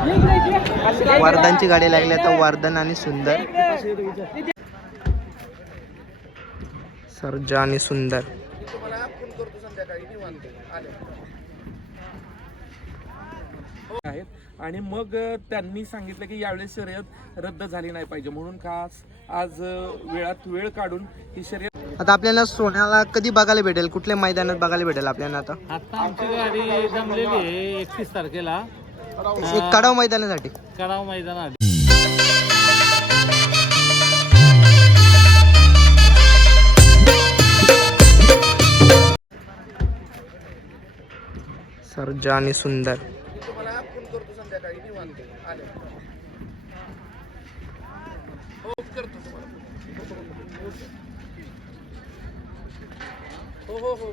वर्धनची गाडी लागली आता वर्धन आणि सुंदर. सर्जा आणि सुंदर. आहेत आणि मग त्यांनी सांगितलं की यावेळेस शर्यत रद्द झाली नाही पाहिजे. म्हणून खास आज वेळात वेळ काढून ही शर्यत आता आपल्याला सोन्याला कधी बघायला भेटेल? कुठल्या मैदानात बघायला भेटेल आपल्याला आता? आता आमची गाडी जमलेली आहे एकतीस तारखेला. एक कडाव मैदानासाठी. कडाव मैदानात. सर्जा आणि सुंदर. हो हो हो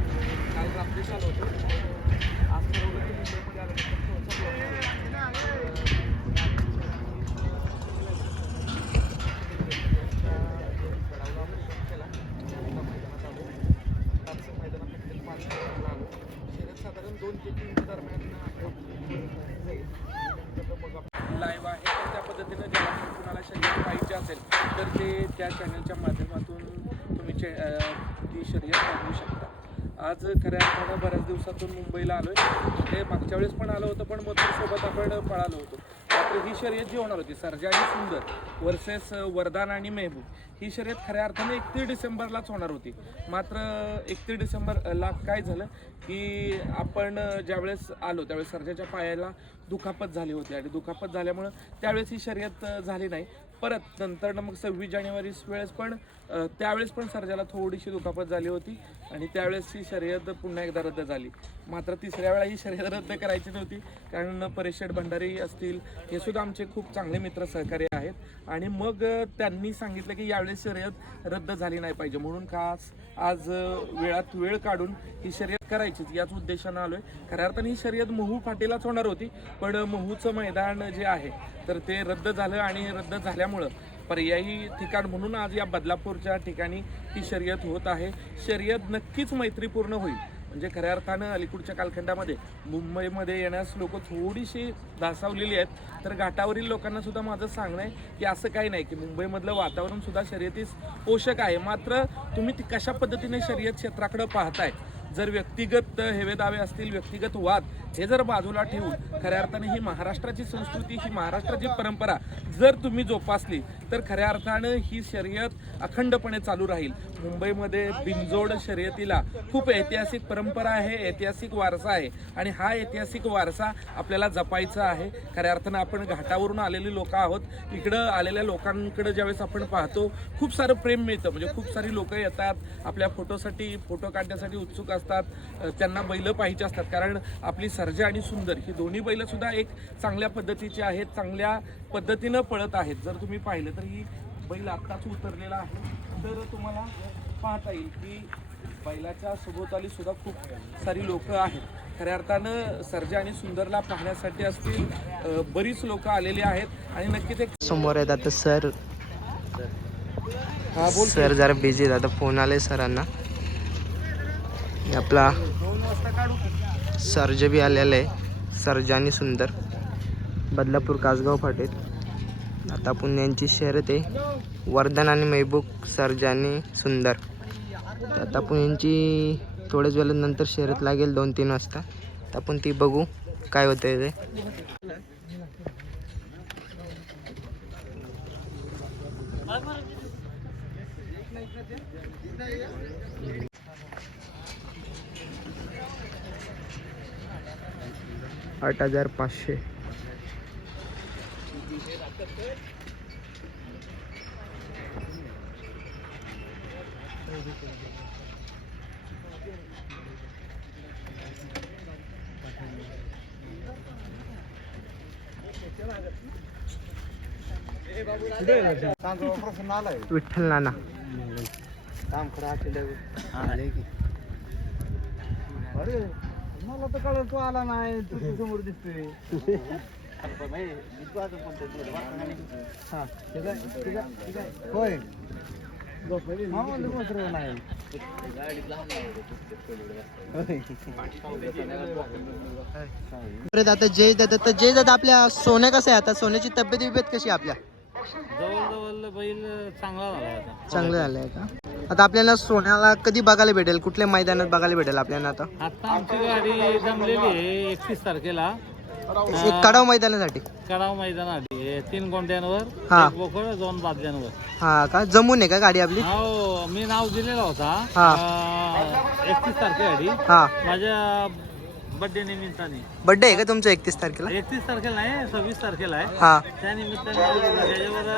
काल रात्री चालू होतं आज ठरवलं की मुंबईमध्ये आल्यानंतर थोडंसं साधारण दोन ते तीन दरम्यान लाईव्ह आहे तर त्या पद्धतीनं जेव्हा पण कुणाला शर्यत पाहिजे असेल तर ते त्या चॅनलच्या माध्यमातून तुम्ही चे ती शर्यत पाहू शकता. आज खऱ्या अर्थानं बऱ्याच दिवसातून मुंबईला आलो आहे ते मागच्या वेळेस पण आलो होतं पण मथुरसोबत आपण पळालो होतो. मात्र ही शर्यत जी होणार होती सरजा आणि सुंदर वर्सेस वरदान आणि मेहबूब ही शर्यत खऱ्या अर्थाने एकतीस डिसेंबरलाच होणार होती. मात्र एकतीस डिसेंबरला काय झालं की आपण ज्यावेळेस आलो त्यावेळेस सरजाच्या पायाला दुखापत झाली होती आणि दुखापत झाल्यामुळं त्यावेळेस ही शर्यत झाली नाही. परत नंतर मग सव्वीस जानेवारीस वेळेस पण त्यावेळेस पण सर्जाला थोडीशी दुखापत झाली होती. आणि त्यावेळेस ही शर्यत पुन्हा एकदा रद्द झाली. मात्र तिसऱ्या वेळा ही शर्यत रद्द करायची नव्हती कारण परिषद भंडारी असतील हे सुद्धा आमचे खूप चांगले मित्र सहकारी आहेत. आणि मग त्यांनी सांगितलं की यावेळेस शर्यत रद्द झाली नाही पाहिजे. म्हणून खास आज वेळात वेळ काढून ही शर्यत करायचीच याच उद्देशानं आलोय. खऱ्या अर्थाने ही शर्यत महू फाटीलाच होणार होती पण महूचं मैदान जे आहे तर ते रद्द झालं आणि रद्द झाल्यामुळं पर्यायी ठिकाण म्हणून आज या बदलापूरच्या ठिकाणी ही शर्यत होत आहे. शर्यत नक्कीच मैत्रीपूर्ण होईल. म्हणजे खऱ्या अर्थानं अलीकडच्या कालखंडामध्ये मुंबईमध्ये येण्यास लोक थोडीशी धासावलेली आहेत. तर घाटावरील लोकांना सुद्धा माझं सांगणं आहे की असं काही नाही की मुंबईमधलं वातावरण सुद्धा शर्यतीस पोषक आहे. मात्र तुम्ही ती कशा पद्धतीने शर्यत क्षेत्राकडे पाहताय? जर व्यक्तिगत हेवेदावे असतील व्यक्तिगत वाद हे जर बाजूला ठेवून खऱ्या अर्थाने ही महाराष्ट्राची संस्कृती ही महाराष्ट्राची परंपरा जर तुम्ही जोपासली तर खऱ्या अर्थानं ही शर्यत अखंडपणे चालू राहील. मुंबईमध्ये बिंजोड शर्यतीला खूप ऐतिहासिक परंपरा आहे ऐतिहासिक वारसा आहे आणि हा ऐतिहासिक वारसा आपल्याला जपायचा आहे. खऱ्या अर्थानं आपण घाटावरून आलेली लोक आहोत. इकडं आलेल्या लोकांकडे ज्यावेळेस आपण पाहतो खूप सारं प्रेम मिळतं. म्हणजे खूप सारी लोकं येतात आपल्या फोटोसाठी फोटो काढण्यासाठी उत्सुक असतात. त्यांना बैलं पाहिजे असतात. कारण आपली सर्जा आणि सुंदर ही दोन्ही बैलंसुद्धा एक चांगल्या पद्धतीची आहेत चांगल्या पद्धतीनं पळत आहेत. जर तुम्ही पाहिलं तर ही बैल आत्ताच उतरलेला आहे. तर तुम्हाला पाहता येईल की बैलाच्या सभोवताली सुद्धा खूप सारी लोक आहेत. खऱ्या अर्थानं सर्जा आणि सुंदरला पाहण्यासाठी असतील बरीच लोक आलेली आहेत. आणि नक्कीच एक समोर आहेत आता सर. हा बोल सर जरा बिझी आहेत. आता फोन आले सरांना. आपला दोन वाजता काढू सर्ज बी आलेला आहे. सर्जा आणि सुंदर. बदलापूर कासगाव फाटेत. आता आपण यांची शर्यत आहे. वर्धन आणि महबूब सर्जा सुंदर. आता आपण यांची थोड्याच वेळानंतर शर्यत लागेल दोन तीन वाजता. तर आपण ती बघू काय होतंय ते. आठ हजार पाचशे. विठ्ठल नाना. मला तर कळलं तू आला नाही तू समोर दिसतोय होय नाही. परत आता जय दादा तर जय दादा आपल्या सोन्या कसं आहे आता? सोन्याची तब्येत बिब्येत कशी आहे आपल्या? जवळ बैल चांगला झाला आता. चांगलं झालंय का? आता आपल्याला सोन्याला कधी बघायला भेटेल? कुठल्या मैदानात बघायला भेटेल आपल्याला आता? आता आमची गाडी जमलेली आहे एकतीस तारखेला. एक कडाव मैदानासाठी. कडाव मैदान आली तीन गोंड्यांवर हा. एक बोकड दोन बादल्यांवर. हा का? जमून आहे का गाडी आपली? हो मी नाव दिलेला होता. हा. एकतीस तारखेसाठी हा. माझ्या बर्थडे निमित्ताने. बर्थडे आहे का तुमचा एकतीस तारखेला? एकतीस तारखेला नाही सव्वीस तारखेला आहे. हा. त्या निमित्ताने त्याच्यावर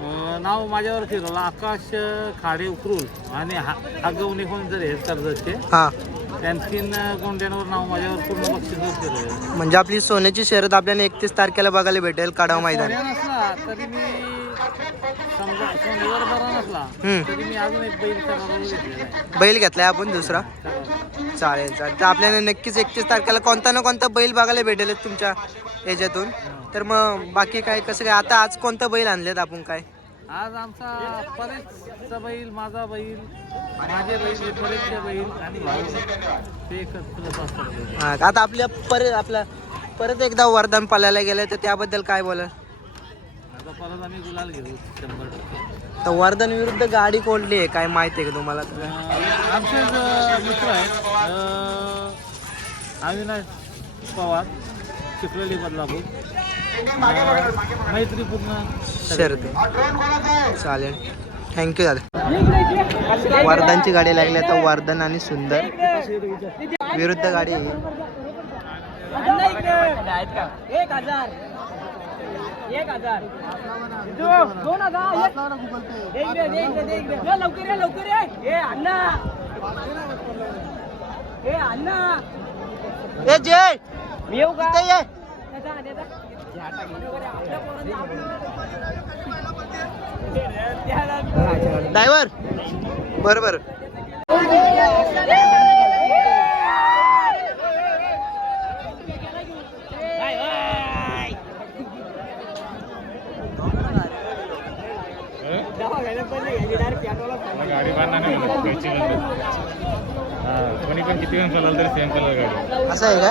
अं, नाव माझ्यावर फिरवलं आकाश खाडे उकरूल आणि हागवणे कोण जर हे कर्जतचे. हा. त्यांतीन गोंड्यांवर नाव माझ्यावर पूर्ण बक्षीसवर फिरवलं म्हणजे आपली सोन्याची शर्यत आपल्याला एकतीस तारखेला बघायला भेटेल कडाव मैदान. सोन्या नसला तरी मी समजा सोन्यावर बरा नसला हम्म. तरी मी अजून एक बैल घेतलेला आहे. बैल घेतलाय आपण दुसरा. चालेल. चालेल तर आपल्याला नक्कीच एकतीस तारखेला कोणता ना कोणता बैल बघायला भेटेल तुमच्या याच्यातून. तर मग बाकी काय कसं काय? आता आज कोणता बैल आणलेत आपण काय? आज आमचा परेशचा बैल माझा बैल माझे बैल परेशचे बैल. आणि ते एकत्र असतात हा? आता आपल्या परत आपला परत एकदा वरदान पालायला गेलं तर त्याबद्दल काय बोला आता परत आम्ही गुलाल घेऊ शंभर टक्के. तर वरदान विरुद्ध गाडी कोणली आहे? काय माहिती आहे का तुम्हाला? आमचे मित्र आहेत. अविनाश पवार चिखलेली बदलापूर मैत्रीपूर्ण शर्यत चालेल थँक्यू दादा. वर्धनची गाडी लागली आता वर्धन आणि सुंदर. विरुद्ध गाडी एक हजार एक हजार दोन हजार लवकर ये लवकर ये ए अण्णा ए अण्णा ए जय! मी येऊ का ड्रायव्हर बरं बरं. गाडी बांधणार नाही घरची कोणी पण किती पण चालाल तरी सेम कलर गाडी असं आहे का.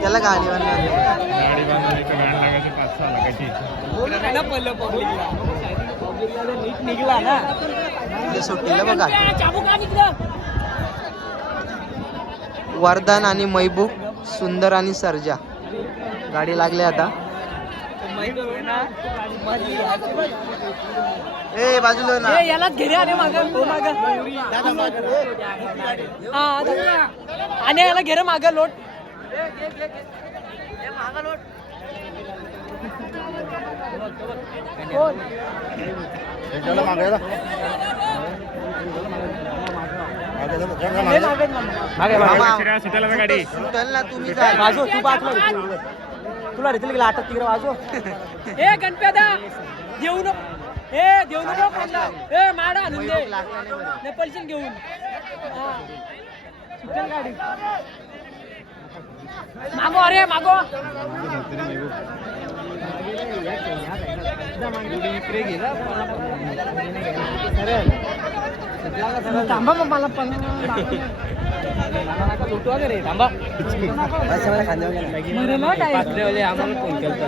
त्याला गाडी बनणार गाडी बांधून इथं गाडी लागायची पाच सहा लाखाची. बोलू पडलं पब्लिकला. पब्लिकला जर नीट निघला ना. ते सुट्टीला बघा. चाबूक आण इकडं. वर्धन आणि मैबूब सुंदर आणि सर्जा. गाडी लागली आता. आहे ना मधली. ए बाजूला ना. ए, यालाच घे रे अरे माग. हो माग. हा आता. आणि याला घे रे माग लोट. हे गाडी. तुम्ही तू. तुला रितील गेला आटक तिकडे वाजव ए गणप्यादा देऊ नको. ए देऊ नको ए माडा आणून दे पलशील घेऊन. हा. सुटेल गाडी. मागो अरे मागो. थांबा मग मला पण. थांबा आम्हाला फोन केला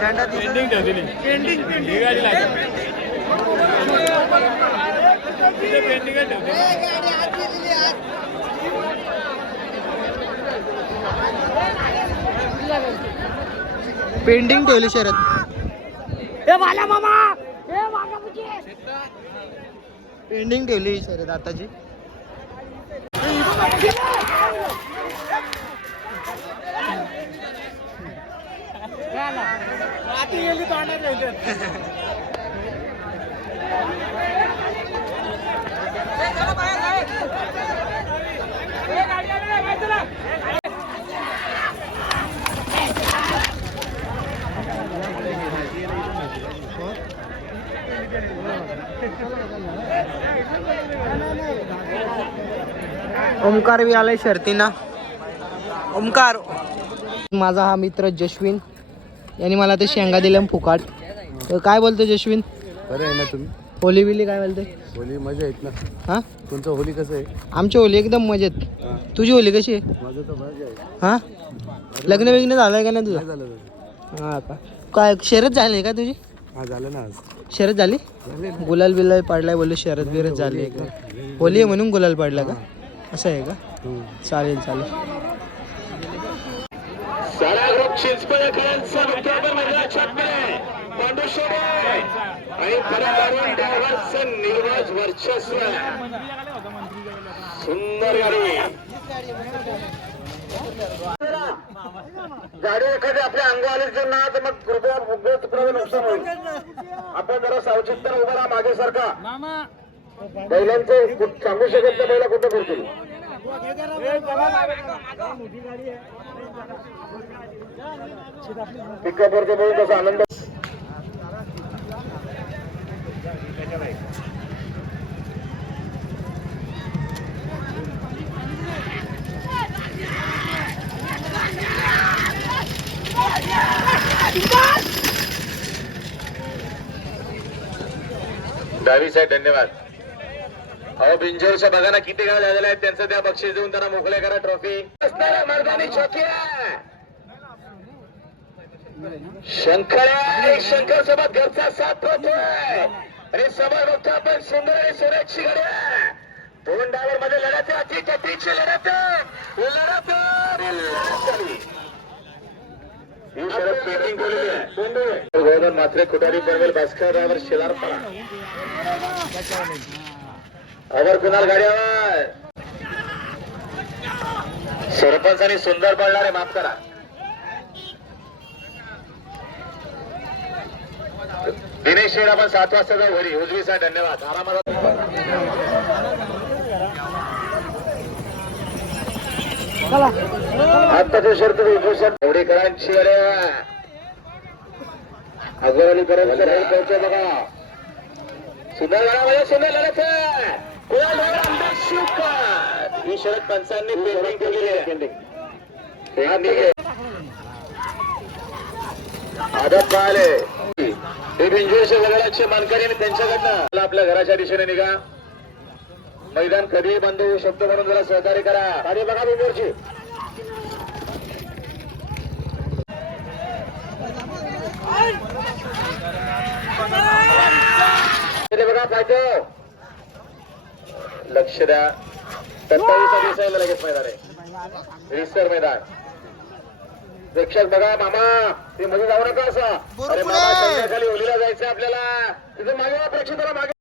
हा झेंडा दिसत ठेवलेली. ही गाडी लागली. पेंडिंग ठेवली शरद. ए वाला मामा! ए वाला मुझे! पेंडिंग ठेवली शरद आताची. ओमकार बी आलाय शर्तीना. ओमकार. माझा हा मित्र जश्विन. यांनी मला ते शेंगा दिल्या फुकाट. तर काय बोलतो जश्विन बरं आहे ना तुम्ही? होली बिली काय बोलते होली मजा येत ना. हा? तुमचं होली कसं आहे? आमची होली एकदम मजेत. तुझी होली कशी आहे? माझं तर मजा आहे. हा? लग्न बिग्न झालंय का नाही तुझं? झालं झालं. हा का? काय शरद झाली का तुझी? हा झालं ना आज. शरद झाली? झाले ना. गुलाल बिलाल पडलाय बोलले शरद बिरद झाली आहे का? होली आहे म्हणून गुलाल पडला का? असं आहे का? हम्म. चालेल चालेल. सारा मित्र पण महिला छापणे आणि निर्वाज वर्चस्व. सुंदर गाडी. गाडी एखादी आपल्या अंगावर आली ना तर मग कृपया नुकसान होईल आपण जरा सावचित्तर उभा राहा मागे सारखा बैलांचे सांगू शकत नाही बैला कुठं फिरतील? पिकअप वरती बघून आनंद डावी साहेब धन्यवाद. अहो बिंजोरच्या बघाना किती गाव झालेले आहेत त्यांचं त्या बक्षीस देऊन त्यांना मोकळे करा ट्रॉफी मर्दानी चौकी शंकर सोबत घरचा साथ होतोय. आणि समोर बघतो आपण सुंदर आणि सुरेशची गाड्या दोन डावर मध्ये लढत अति टप्पीची लढत लढत आहे. गोवर्धन मात्रे कुटारी पनवेल भास्कर ड्रायव्हर शेलारपणा. अवर कुणाल गाड्यावर. सरपंच आणि सुंदर पडणारे माफ करा. दिनेश शेड आपण सात वाजता जाऊ घरी. उजवी साहेब धन्यवाद. आरामात आत्ताच्या शर्त विभूषण एवढेकरांची अरे अगोदर पर्यंत पोहोचतो बघा. सुंदर लढा सुंदर लढत ही शरद पंचांनी पेंटिंग केलेली आहे. पेंटिंग आदत पाहिले हे बिंजोरचे वगैरेचे मानकरी आणि त्यांच्याकडनं. आपल्या घराच्या दिशेने निघा. मैदान कधी बंद होऊ शकतो म्हणून जरा सहकार्य करा. आणि बघा बिंजोरची बघा फायदो. लक्ष द्या. सत्तावीस लगेच मैदान. आहे रिसर मैदान. प्रेक्षक बघा मामा ते मध्ये जाऊ नका असं. अरे मामा संध्याकाळी होलीला जायचं आपल्याला. तिथे मागे प्रेक्षकाला मागे.